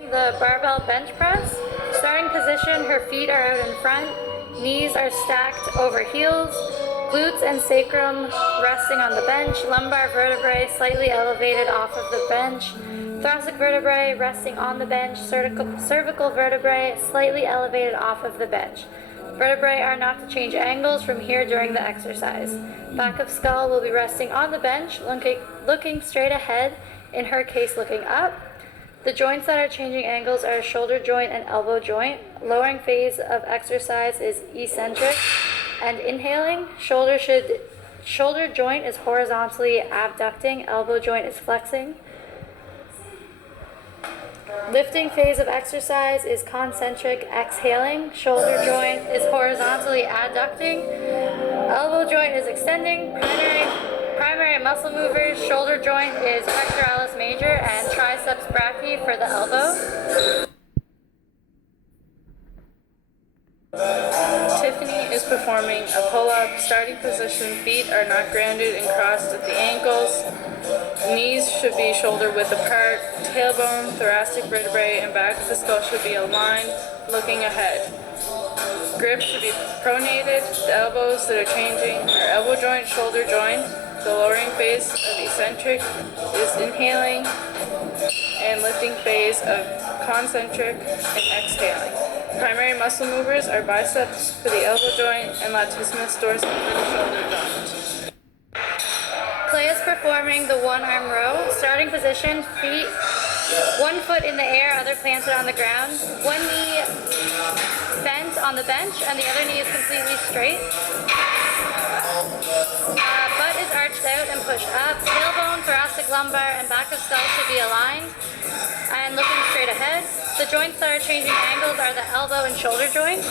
The barbell bench press. Starting position, her feet are out in front, knees are stacked over heels, glutes and sacrum resting on the bench, lumbar vertebrae slightly elevated off of the bench, thoracic vertebrae resting on the bench, cervical vertebrae slightly elevated off of the bench. Vertebrae are not to change angles from here during the exercise. Back of skull will be resting on the bench, looking straight ahead, in her case looking up. The joints that are changing angles are shoulder joint and elbow joint. Lowering phase of exercise is eccentric and inhaling. Shoulder joint is horizontally abducting, elbow joint is flexing. Lifting phase of exercise is concentric exhaling. Shoulder joint is horizontally adducting. Elbow joint is extending. Primary muscle movers, shoulder joint is pectoralis major and triceps brachii for the elbow. Tiffany is performing a pull-up. Starting position, feet are not grounded and crossed at the ankles. Knees should be shoulder width apart. Tailbone, thoracic vertebrae, and back of the skull should be aligned, looking ahead. Grip should be pronated. The elbows that are changing are elbow joint, shoulder joint. The lowering phase of eccentric is inhaling, and lifting phase of concentric and exhaling. Primary muscle movers are biceps for the elbow joint and latissimus dorsi for the shoulder joint. Claya is performing the one-arm row. Starting position, feet, one foot in the air, other planted on the ground. One knee bent on the bench and the other knee is completely straight. Butt is arched out and pushed up. Tailbone, thoracic, lumbar, and back of skull should be aligned and looking straight ahead. The joints that are changing angles are the elbow and shoulder joint.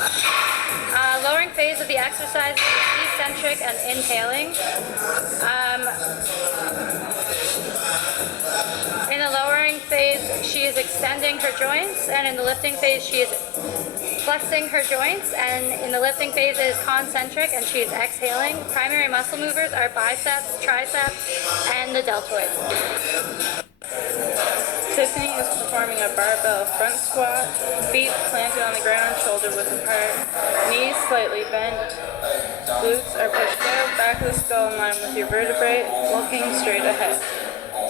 Lowering phase of the exercise is eccentric and inhaling. In the lowering phase, she is extending her joints, and in the lifting phase, she is flexing her joints, and in the lifting phase it is concentric and she is exhaling. Primary muscle movers are biceps, triceps, and the deltoid. Tiffany is performing a barbell front squat, feet planted on the ground, shoulder width apart, knees slightly bent, glutes are pushed out, back of the skull in line with your vertebrae, looking straight ahead.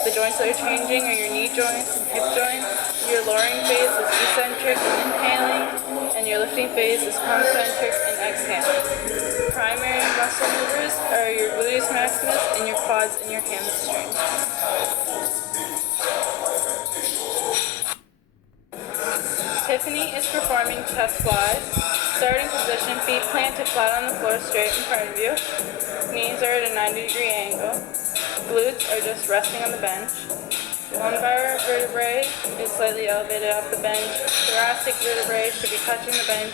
The joints that are changing are your knee joints and hip joints. Your lowering phase is eccentric and inhaling, and your lifting phase is concentric and exhaling. Primary muscle movers are your gluteus maximus and your quads and your hamstring. Tiffany is performing chest flies. Starting position, feet planted flat on the floor straight in front of you. Knees are at a 90-degree angle. Glutes are just resting on the bench. Lumbar vertebrae is slightly elevated off the bench. Thoracic vertebrae should be touching the bench.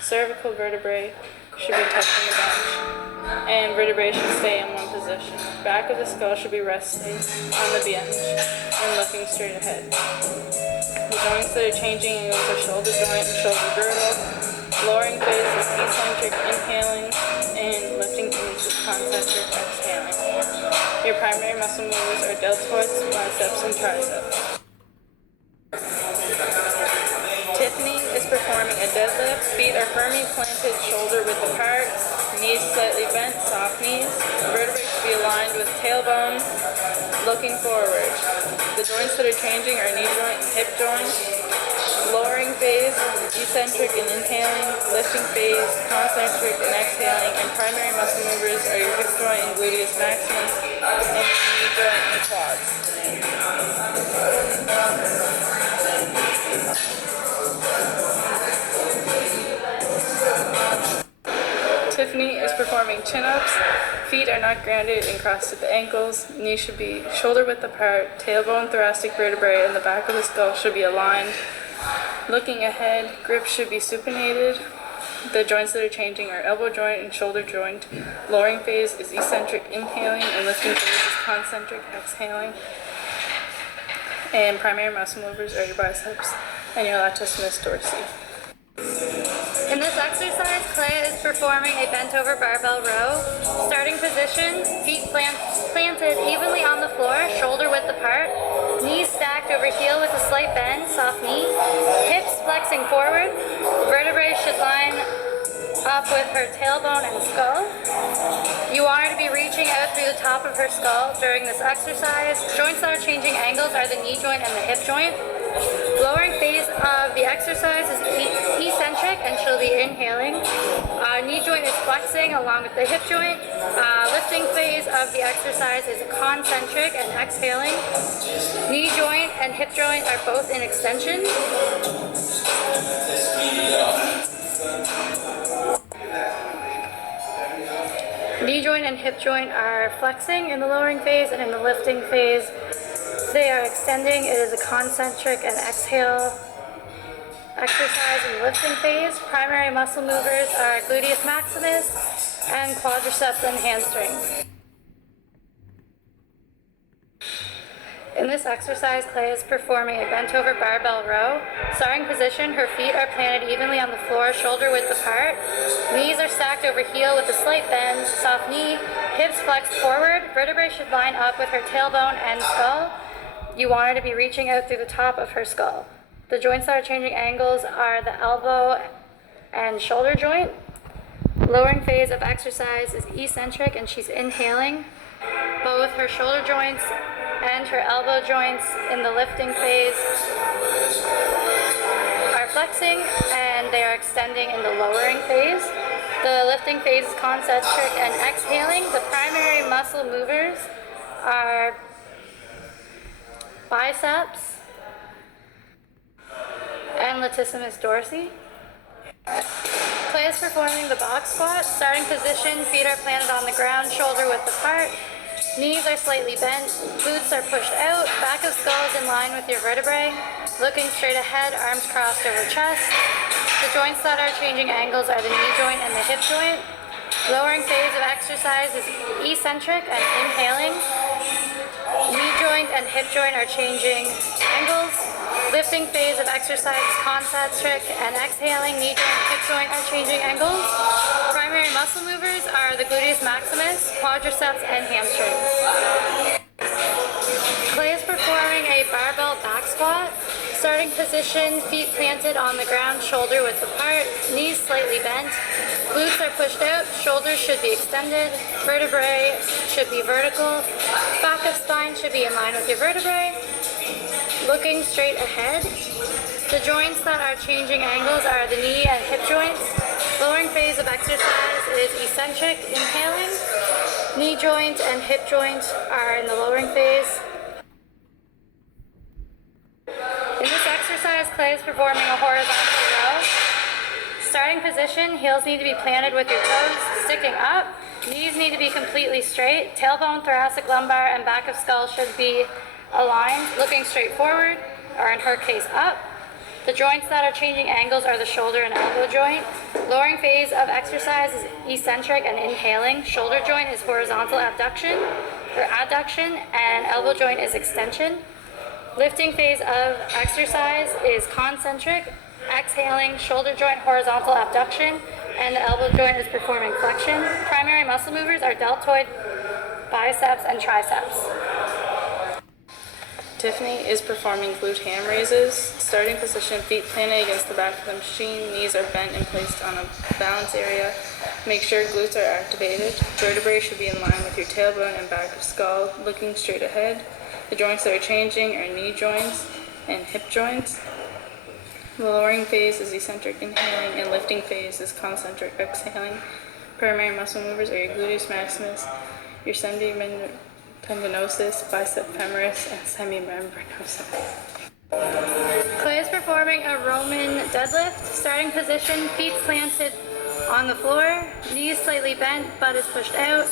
Cervical vertebrae should be touching the bench. And vertebrae should stay in one position. Back of the skull should be resting on the bench and looking straight ahead. The joints that are changing angles are shoulder joint and shoulder girdle. Lowering phase is eccentric inhaling, and lifting phase is concentric exhaling. Your primary muscle movers are deltoids, biceps, and triceps. Tiffany is performing a deadlift. Feet are firmly planted, shoulder width apart, knees slightly bent, soft knees. Vertebrae should be aligned with tailbone, looking forward. The joints that are changing are knee joint and hip joint. Lowering phase, eccentric and inhaling. Lifting phase, concentric and exhaling. And primary muscle movers are your hip joint and gluteus maximus, and knee joint and quads. Tiffany is performing chin-ups. Feet are not grounded and crossed at the ankles. Knees should be shoulder width apart. Tailbone, thoracic vertebrae, and the back of the skull should be aligned. Looking ahead, grip should be supinated. The joints that are changing are elbow joint and shoulder joint. Lowering phase is eccentric inhaling, and lifting phase is concentric exhaling. And primary muscle movers are your biceps and your latissimus dorsi. In this exercise, Claya is performing a bent over barbell row. Starting position, feet planted evenly on the floor, shoulder width apart, knees stacked over heel with a slight bend, soft knees. resting forward. Vertebrae should line up with her tailbone and skull. You want her to be reaching out through the top of her skull during this exercise. Joints that are changing angles are the knee joint and the hip joint. Lowering phase of the exercise is eccentric and she'll be inhaling. Knee joint is flexing along with the hip joint. Lifting phase of the exercise is concentric and exhaling. Knee joint and hip joint are both in extension. Knee joint and hip joint are flexing in the lowering phase, and in the lifting phase, they are extending. It is a concentric and exhale exercise in the lifting phase. Primary muscle movers are gluteus maximus and quadriceps and hamstrings. In this exercise, Claya is performing a bent over barbell row. Starting position, her feet are planted evenly on the floor, shoulder width apart. Knees are stacked over heel with a slight bend, soft knee, hips flexed forward. Vertebrae should line up with her tailbone and skull. You want her to be reaching out through the top of her skull. The joints that are changing angles are the elbow and shoulder joint. Lowering phase of exercise is eccentric and she's inhaling. Both her shoulder joints and her elbow joints in the lifting phase are flexing and they are extending in the lowering phase. The lifting phase is concentric and exhaling. The primary muscle movers are biceps and latissimus dorsi. Claya is performing the box squat. Starting position, feet are planted on the ground, shoulder width apart. Knees are slightly bent, glutes are pushed out, back of skull is in line with your vertebrae. Looking straight ahead, arms crossed over chest. The joints that are changing angles are the knee joint and the hip joint. Lowering phase of exercise is eccentric and inhaling. Knee joint and hip joint are changing angles. Lifting phase of exercise is concentric and exhaling. Knee joint and hip joint are changing angles. Primary muscle movers are the gluteus maximus, quadriceps, and hamstrings. Claya is performing a barbell back squat. Starting position, feet planted on the ground, shoulder width apart, knees slightly bent. Glutes are pushed out, shoulders should be extended, vertebrae should be vertical, back of spine should be in line with your vertebrae. Looking straight ahead, the joints that are changing angles are the knee and hip joints. Lowering phase of exercise is eccentric, inhaling. Knee joint and hip joint are in the lowering phase. In this exercise, Claya is performing a horizontal row. Starting position, heels need to be planted with your toes sticking up. Knees need to be completely straight. Tailbone, thoracic, lumbar, and back of skull should be aligned, looking straight forward, or in her case, up. The joints that are changing angles are the shoulder and elbow joint. Lowering phase of exercise is eccentric and inhaling. Shoulder joint is horizontal abduction, or adduction, and elbow joint is extension. Lifting phase of exercise is concentric, exhaling, shoulder joint horizontal abduction, and the elbow joint is performing flexion. Primary muscle movers are deltoid, biceps, and triceps. Tiffany is performing glute ham raises. Starting position, feet planted against the back of the machine, knees are bent and placed on a balance area. Make sure glutes are activated. Vertebrae should be in line with your tailbone and back of skull, looking straight ahead. The joints that are changing are knee joints and hip joints. The lowering phase is eccentric inhaling and lifting phase is concentric exhaling. Primary muscle movers are your gluteus maximus, your semimembranosus, bicep femoris, and semimembranosus. Claya is performing a Roman deadlift. Starting position, feet planted on the floor, knees slightly bent, butt is pushed out.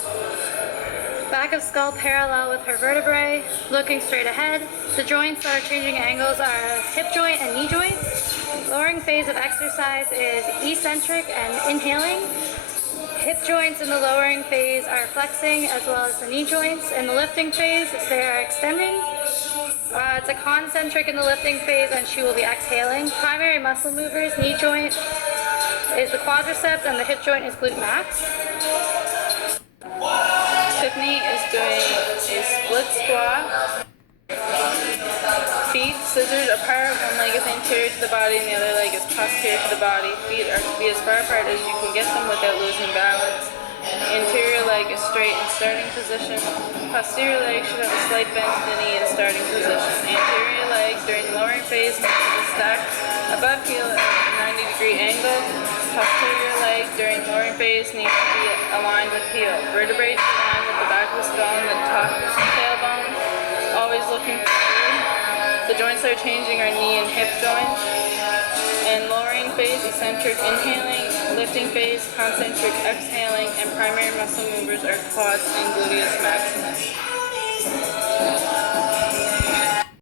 Back of skull parallel with her vertebrae, looking straight ahead. The joints that are changing angles are hip joint and knee joint. Lowering phase of exercise is eccentric and inhaling. Hip joints in the lowering phase are flexing as well as the knee joints. In the lifting phase, they are extending. It's a concentric in the lifting phase and she will be exhaling. Primary muscle movers, knee joint is the quadriceps and the hip joint is glute max. Tiffany is doing a split squat. Feet scissors apart, one leg is anterior anterior to the body and the other leg is posterior to the body. Feet are to be as far apart as you can get them without losing balance. Anterior leg is straight in starting position. Posterior leg should have a slight bend to the knee in starting position. Anterior leg during lowering phase needs to be stacked above heel at a 90-degree angle. Posterior leg during lowering phase needs to be aligned with heel. Vertebrae should align with the back of the skull and the top of the tailbone. Always looking forward. The joints that are changing are knee and hip joints. And lowering phase, eccentric inhaling, lifting phase, concentric exhaling, and primary muscle movers are quads and gluteus maximus.